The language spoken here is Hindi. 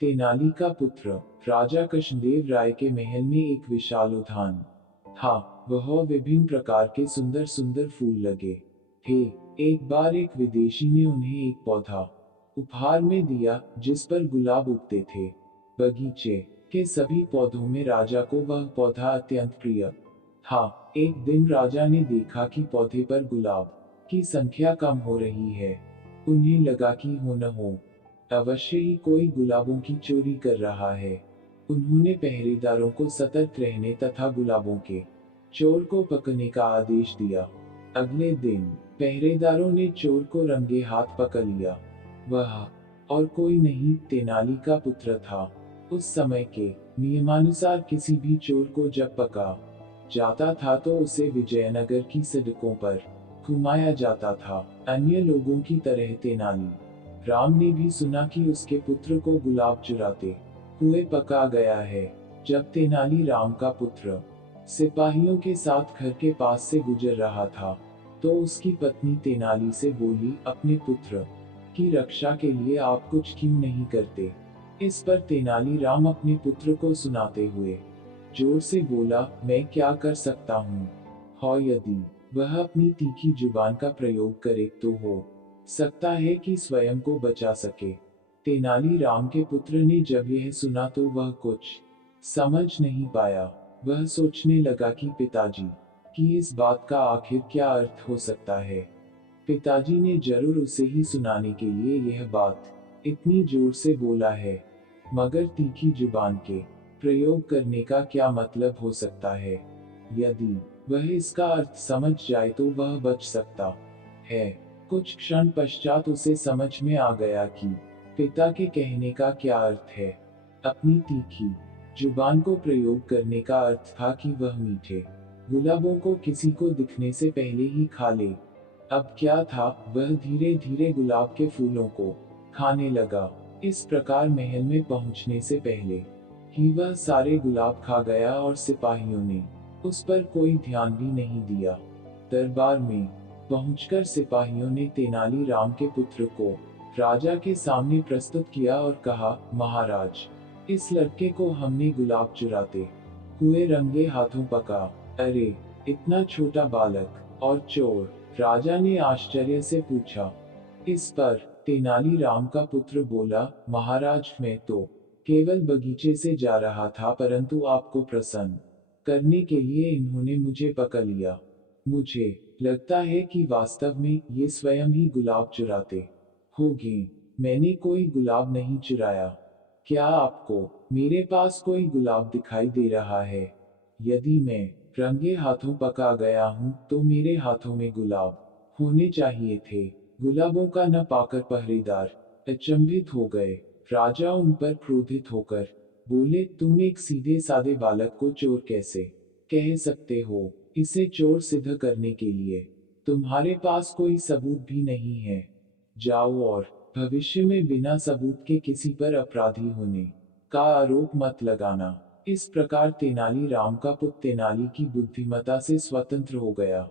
तेनाली का पुत्र। राजा कृष्णदेव राय के महल में एक विशाल उद्यान था। वह विभिन्न प्रकार के सुंदर सुंदर फूल लगे थे। एक बार एक विदेशी ने उन्हें एक पौधा उपहार में दिया जिस पर गुलाब उगते थे। बगीचे के सभी पौधों में राजा को वह पौधा अत्यंत प्रिय था। एक दिन राजा ने देखा कि पौधे पर गुलाब की संख्या कम हो रही है। उन्हें लगा कि हो न हो अवश्य ही कोई गुलाबों की चोरी कर रहा है। उन्होंने पहरेदारों को सतर्क रहने तथा गुलाबों के चोर को पकड़ने का आदेश दिया। अगले दिन पहरेदारों ने चोर को रंगे हाथ पकड़ लिया। वह और कोई नहीं तेनाली का पुत्र था। उस समय के नियमानुसार किसी भी चोर को जब पकड़ा जाता था तो उसे विजयनगर की सड़कों पर घुमाया जाता था। अन्य लोगों की तरह तेनाली राम ने भी सुना कि उसके पुत्र को गुलाब चुराते हुए पकड़ा गया है। जब तेनाली राम का पुत्र सिपाहियों के साथ घर के पास से गुजर रहा था तो उसकी पत्नी तेनाली से बोली, अपने पुत्र की रक्षा के लिए आप कुछ क्यों नहीं करते। इस पर तेनाली राम अपने पुत्र को सुनाते हुए जोर से बोला, मैं क्या कर सकता हूँ। और यदि वह अपनी तीखी जुबान का प्रयोग करे तो हो सकता है कि स्वयं को बचा सके। तेनाली राम के पुत्र ने जब यह सुना तो वह कुछ समझ नहीं पाया। वह सोचने लगा कि पिताजी की इस बात का आखिर क्या अर्थ हो सकता है। पिताजी ने जरूर उसे ही सुनाने के लिए यह बात इतनी जोर से बोला है, मगर तीखी जुबान के प्रयोग करने का क्या मतलब हो सकता है। यदि वह इसका अर्थ समझ जाए तो वह बच सकता है। कुछ क्षण पश्चात उसे समझ में आ गया कि पिता के कहने का क्या अर्थ है। अपनी तीखी जुबान को प्रयोग करने का अर्थ था कि वह मीठे गुलाबों को किसी को दिखने से पहले ही खा ले। अब क्या था, वह धीरे धीरे गुलाब के फूलों को खाने लगा। इस प्रकार महल में पहुंचने से पहले ही वह सारे गुलाब खा गया और सिपाहियों ने उस पर कोई ध्यान भी नहीं दिया। दरबार में पहुंचकर सिपाहियों ने तेनाली राम के पुत्र को राजा के सामने प्रस्तुत किया और कहा, महाराज, इस लड़के को हमने गुलाब चुराते हुए रंगे हाथों पकड़ा। अरे, इतना छोटा बालक और चोर। राजा ने आश्चर्य से पूछा। इस पर तेनाली राम का पुत्र बोला, महाराज, मैं तो केवल बगीचे से जा रहा था, परंतु आपको प्रसन्न करने के लिए इन्होंने मुझे पकड़ लिया। मुझे लगता है कि वास्तव में ये स्वयं ही गुलाब चुराते होंगे। मैंने कोई गुलाब नहीं चुराया। क्या आपको मेरे पास कोई गुलाब दिखाई दे रहा है? यदि मैं रंगे हाथों पकड़ा गया हूँ तो मेरे हाथों में गुलाब होने चाहिए थे। गुलाबों का न पाकर पहरेदार अचंभित हो गए। राजा उन पर क्रोधित होकर बोले, तुम एक सीधे साधे बालक को चोर कैसे कह सकते हो? इसे चोर सिद्ध करने के लिए तुम्हारे पास कोई सबूत भी नहीं है। जाओ और भविष्य में बिना सबूत के किसी पर अपराधी होने का आरोप मत लगाना। इस प्रकार तेनाली राम का पुत्र तेनाली की बुद्धिमत्ता से स्वतंत्र हो गया।